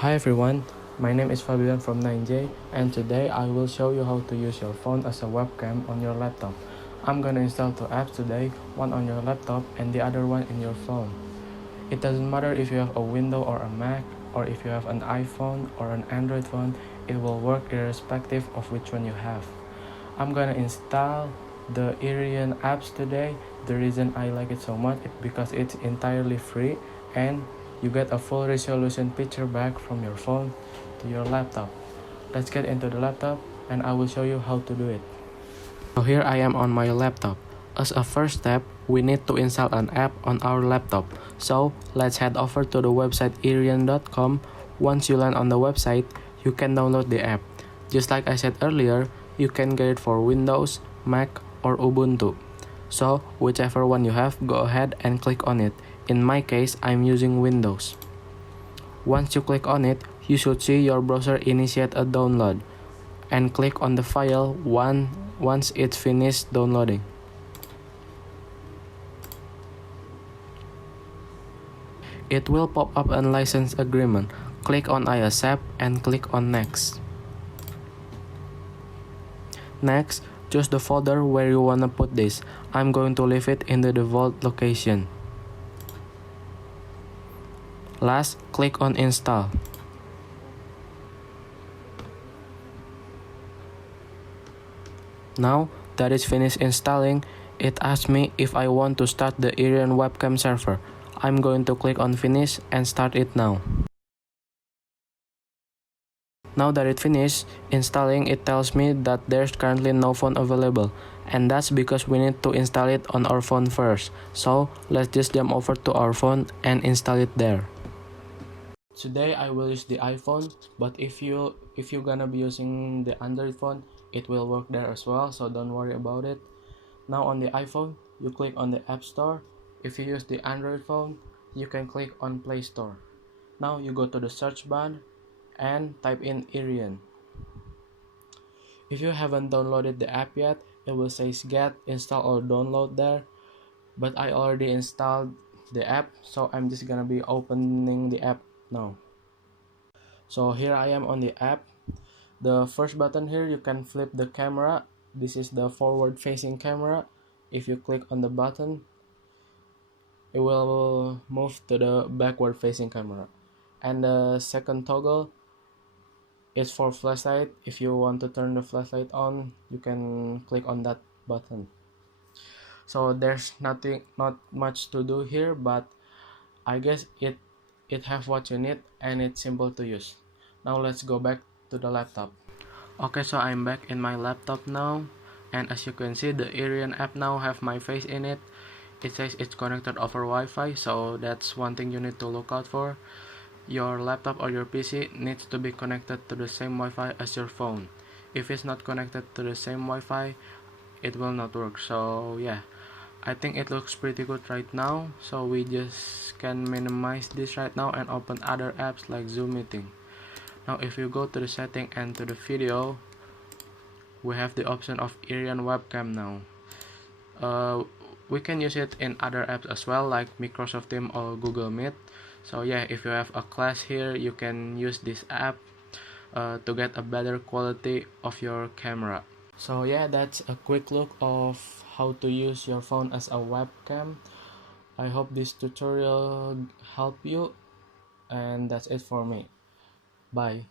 Hi everyone, my name is Fabian from 9J, and today I will show you how to use your phone as a webcam on your laptop. I'm gonna install two apps today, one on your laptop and the other one in your phone. It doesn't matter if you have a Windows or a Mac, or if you have an iPhone or an Android phone, it will work irrespective of which one you have. I'm gonna install the Iriun apps today. The reason I like it so much is because it's entirely free and you get a full resolution picture back from your phone to your laptop. Let's get into the laptop and I will show you how to do it. So here I am on my laptop. As a first step, we need to install an app on our laptop. So let's head over to the website iriun.com. Once you land on the website, you can download the app. Just like I said earlier, you can get it for Windows, Mac, or Ubuntu. So whichever one you have, go ahead and click on it. In my case, I'm using Windows. Once you click on it, you should see your browser initiate a download, and click on the file once it's finished downloading. It will pop up a license agreement. Click on I accept and click on next. Next, choose the folder where you wanna put this. I'm going to leave it in the default location. Last, click on install. Now that it's finished installing, it asks me if I want to start the Iriun webcam server. I'm going to click on finish and start it now. Now that it finished installing, it tells me that there's currently no phone available, and that's because we need to install it on our phone first. So let's just jump over to our phone and install it there. Today I will use the iPhone, but if you're gonna be using the Android phone, it will work there as well, so don't worry about it. Now on the iPhone, you click on the App Store. If you use the Android phone, you can click on Play Store. Now you go to the search bar and type in Iriun. If you haven't downloaded the app yet, it will say get, install or download there, but I already installed the app, so I'm just gonna be opening the app now. So here I am on the app. The first button here, you can flip the camera. This is the forward facing camera. If you click on the button, it will move to the backward facing camera. And the second toggle is for flashlight. If you want to turn the flashlight on, you can click on that button. So there's not much to do here, but I guess it have what you need and it's simple to use. Now let's go back to the laptop. Okay, so I'm back in my laptop now, and as you can see, the Iriun app now have my face in it. It says it's connected over Wi-Fi, so that's one thing you need to look out for. Your laptop or your PC needs to be connected to the same Wi-Fi as your phone. If it's not connected to the same Wi-Fi, it will not work. So yeah, I think it looks pretty good right now, so we just can minimize this right now and open other apps like Zoom meeting. Now if you go to the setting and to the video, we have the option of Iriun webcam now. We can use it in other apps as well, like Microsoft Teams or Google Meet. So yeah, if you have a class here, you can use this app to get a better quality of your camera. So yeah, that's a quick look of how to use your phone as a webcam. I hope this tutorial helped you, and that's it for me. Bye.